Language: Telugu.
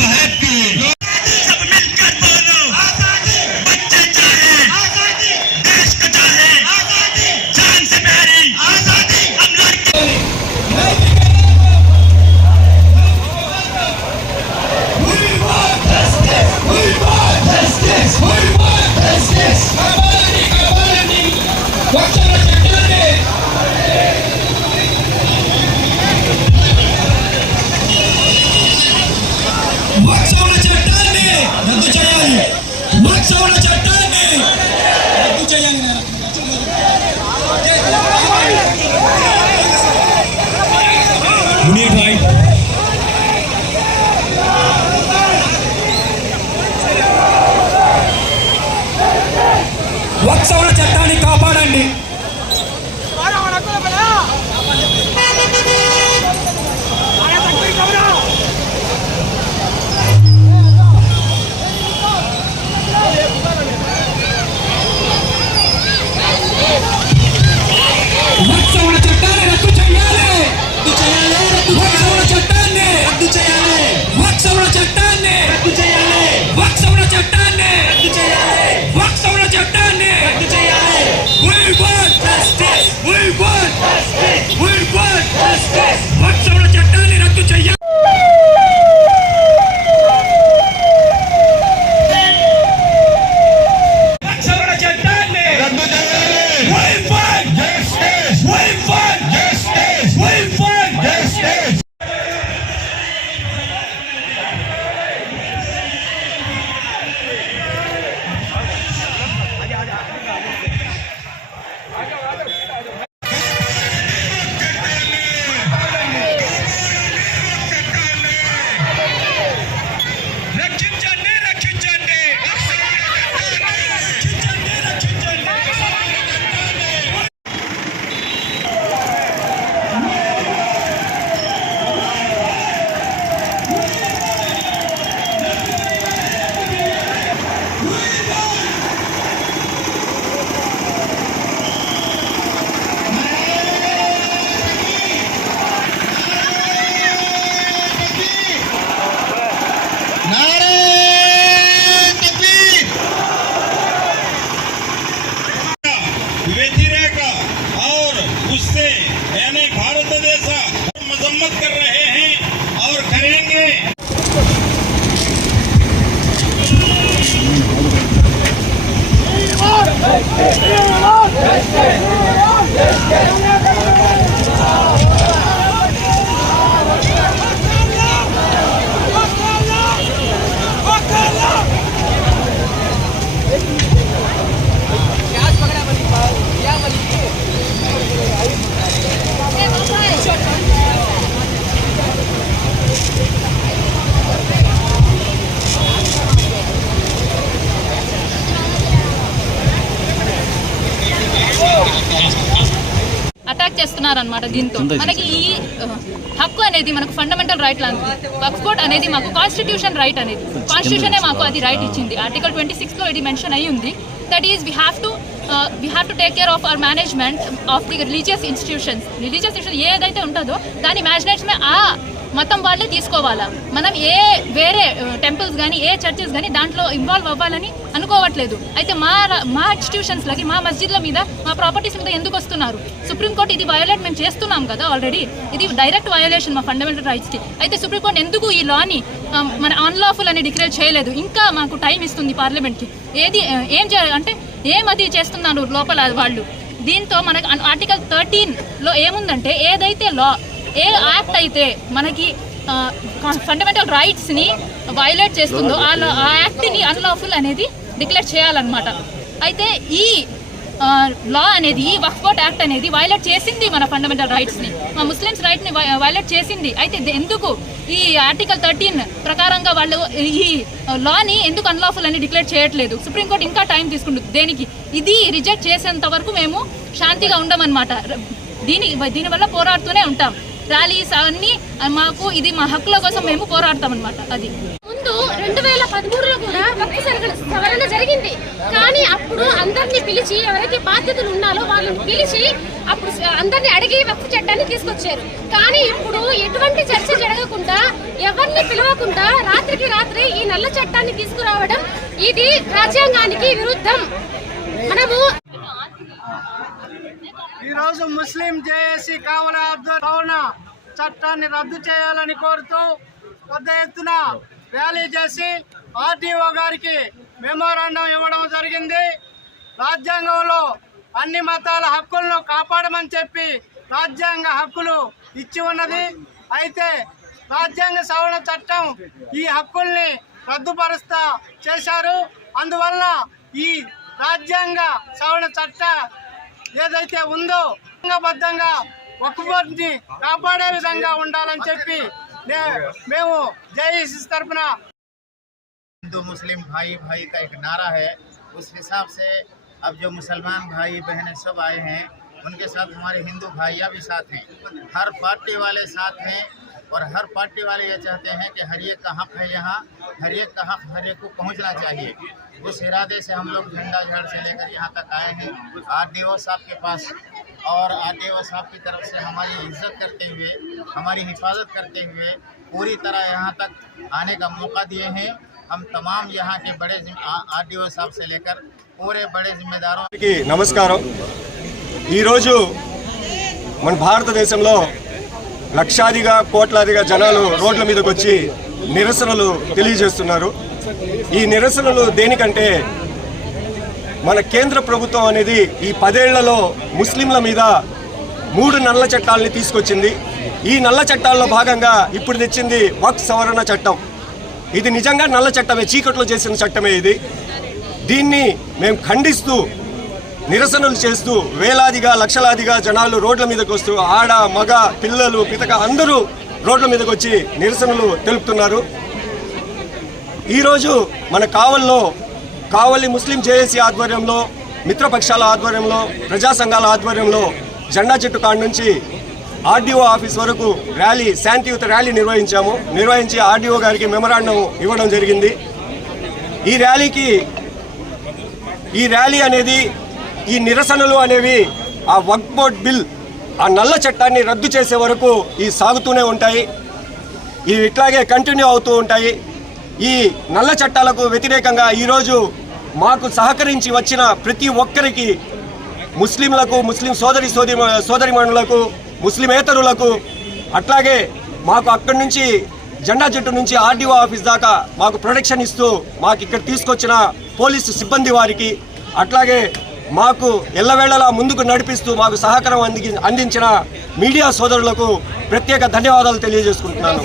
for happy. చేయాలి మునీర్ భాయ్ వత్సవన చట్టాన్ని కాపాడండి. पूछते यानी भारत देश मजम्मत कर रहे हैं और करेंगे। అటాక్ చేస్తున్నారన్నమాట దీంతో. మనకి ఈ హక్కు అనేది మనకు ఫండమెంటల్ రైట్ లాంటిది. వక్ఫ్ అనేది మాకు కాన్స్టిట్యూషన్ రైట్ అనేది. కాన్స్టిట్యూషన్ మాకు అది రైట్ ఇచ్చింది. ఆర్టికల్ ట్వంటీ సిక్స్లో ఇది మెన్షన్ అయ్యి ఉంది that is we have to we have to take care of our management of the religious institutions religious institution ఏదైతే ఉంటుందో దాని మేనేజ్మెంట్ ఆ మతం వాళ్ళే తీసుకోవాలా? మనం ఏ వేరే టెంపుల్స్ కానీ ఏ చర్చెస్ కానీ దాంట్లో ఇన్వాల్వ్ అవ్వాలని అనుకోవట్లేదు. అయితే మా మా ఇన్స్టిట్యూషన్స్లకి మా మస్జిద్ల మీద మా ప్రాపర్టీస్ మీద ఎందుకు వస్తున్నారు? సుప్రీంకోర్టు ఇది వయోలేట్ మేము చేస్తున్నాం కదా ఆల్రెడీ ఇది డైరెక్ట్ వయోలేషన్ మా ఫండమెంటల్ రైట్స్కి అయితే సుప్రీంకోర్టు ఎందుకు ఈ లాని మన అన్లాఫుల్ అని డిక్లేర్ చేయలేదు? ఇంకా మాకు టైం ఇస్తుంది పార్లమెంట్కి ఏది ఏం చేయాలి? అంటే ఏమది చేస్తున్నారు లోపల వాళ్ళు? దీంతో మనకు ఆర్టికల్ థర్టీన్లో ఏముందంటే ఏదైతే లా ఏ యాక్ట్ అయితే మనకి ఫండమెంటల్ రైట్స్ని వైలేట్ చేస్తుందో ఆ యాక్ట్ని అన్లాఫుల్ అనేది డిక్లేర్ చేయాలన్నమాట. అయితే ఈ లా అనేది ఈ వక్ఫోట్ యాక్ట్ అనేది వైలేట్ చేసింది మన ఫండమెంటల్ రైట్స్ని మా ముస్లిమ్స్ రైట్ని వైలేట్ చేసింది. అయితే ఎందుకు ఈ ఆర్టికల్ థర్టీన్ ప్రకారంగా వాళ్ళు ఈ లాని ఎందుకు అన్లాఫుల్ అని డిక్లేర్ చేయట్లేదు? సుప్రీంకోర్టు ఇంకా టైం తీసుకుంటుంది. దేనికి? ఇది రిజెక్ట్ చేసేంత వరకు మేము శాంతిగా ఉండమన్నమాట. దీని దీనివల్ల పోరాడుతూనే ఉంటాం. ర్యాలీస్ అవన్నీ మాకు ఇది మా హక్కుల కోసం మేము పోరాడతాం అనమాట అది. రెండు వేల పదమూడులో కూడా వక్ఫ్ సవరణ జరిగింది. కానీ అప్పుడు అందరినీ పిలిచి ఎవరైతే బాధ్యతలు ఉన్నారో వాళ్ళని పిలిచి అప్పుడు అందరినీ అడిగి వక్ఫ్ చట్టాన్ని తీసుకొచ్చారు. కానీ ఇప్పుడు ఎటువంటి చర్చ జరగకుండా ఎవరిని పిలవకుండా రాత్రికి రాత్రి ఈ నల్ల చట్టాన్ని తీసుకురావడం ఇది రాజ్యాంగానికి విరుద్ధం. మనము ఈరోజు ముస్లిం జేఏసీ కావల ఆధ్వర్యంలో చట్టాన్ని రద్దు చేయాలని కోరుతూ పెద్ద ఎత్తున ర్యాలీ చేసి ఆర్టీఓ గారికి మెమోరాండం ఇవ్వడం జరిగింది. రాజ్యాంగంలో అన్ని మతాల హక్కులను కాపాడమని చెప్పి రాజ్యాంగ హక్కులు ఇచ్చి ఉన్నది. అయితే రాజ్యాంగ సవరణ చట్టం ఈ హక్కుల్ని రద్దుపరుస్తా చేశారు. అందువల్ల ఈ రాజ్యాంగ సవరణ చట్ట ఏదైతే ఉందో బద్ధంగా ఒక్కబోటిని కాపాడే విధంగా ఉండాలని చెప్పి మేము జేఈసీ తరఫున हिंदू मुस्लिम भाई भाई का एक नारा है उस हिसाब से अब जो मुसलमान भाई बहनें सब आए हैं उनके साथ हमारे हिंदू भाइयाँ भी साथ हैं हर पार्टी वाले साथ हैं और हर पार्टी वाले ये चाहते हैं कि हर एक का हक है यहाँ हर एक का हक हर एक को पहुँचना चाहिए उस इरादे से हम लोग झंडा झाड़ से लेकर यहाँ तक आए हैं आर डी ओ साहब के पास और आर डी ओ साहब की तरफ से हमारी इज्जत करते हुए हमारी हिफाजत करते हुए पूरी तरह यहाँ तक आने का मौका दिए हैं हम तमाम यहाँ के बड़े आर डी ओ साहब से लेकर पूरे बड़े जिम्मेदारों అందరికీ నమస్కారం ఈరోజు మన భారతదేశంలో లక్షాదిగా కోట్లాదిగా జనాలు రోడ్ల మీదకి వచ్చి నిరసనలు తెలియజేస్తున్నారు ఈ నిరసనలు దేనికంటే మన కేంద్ర ప్రభుత్వం అనేది ఈ పదేళ్ళలో ముస్లింల మీద మూడు నల్ల చట్టాలని తీసుకొచ్చింది. ఈ నల్ల చట్టాల్లో భాగంగా ఇప్పుడు తెచ్చింది వక్ సవరణ చట్టం. ఇది నిజంగా నల్ల చట్టమే చీకట్లో చేసిన చట్టమే ఇది. దీన్ని మేము ఖండిస్తూ నిరసనలు చేస్తూ వేలాదిగా లక్షలాదిగా జనాలు రోడ్ల మీదకి వస్తూ ఆడ మగ పిల్లలు పితక అందరూ రోడ్ల మీదకి వచ్చి నిరసనలు తెలుపుతున్నారు. ఈరోజు మన కావల్లో కావలి ముస్లిం జేఏసీ ఆధ్వర్యంలో మిత్రపక్షాల ఆధ్వర్యంలో ప్రజా సంఘాల ఆధ్వర్యంలో జెండా చెట్టు కాడి నుంచి ఆర్డీఓ ఆఫీస్ వరకు ర్యాలీ శాంతియుత ర్యాలీ నిర్వహించాము. నిర్వహించి ఆర్డీఓ గారికి మెమరాండం ఇవ్వడం జరిగింది. ఈ ర్యాలీకి ఈ ర్యాలీ అనేది ఈ నిరసనలు అనేవి ఆ వక్ బోర్డ్ బిల్ ఆ నల్ల చట్టాన్ని రద్దు చేసే వరకు ఈ సాగుతూనే ఉంటాయి. ఇవి ఇట్లాగే కంటిన్యూ అవుతూ ఉంటాయి. ఈ నల్ల చట్టాలకు వ్యతిరేకంగా ఈరోజు మాకు సహకరించి వచ్చిన ప్రతి ఒక్కరికి ముస్లింలకు ముస్లిం సోదరి సోదరి సోదరిమణులకు ముస్లిమేతరులకు అట్లాగే మాకు అక్కడి నుంచి జెండా జట్టు నుంచి ఆర్డీఓ ఆఫీస్ దాకా మాకు ప్రొటెక్షన్ ఇస్తూ మాకు ఇక్కడ తీసుకొచ్చిన పోలీసు సిబ్బంది వారికి అట్లాగే మాకు ఎల్లవేళలా ముందుకు నడిపిస్తూ మాకు సహకారం అంది అందించిన మీడియా సోదరులకు ప్రత్యేక ధన్యవాదాలు తెలియజేసుకుంటున్నాను.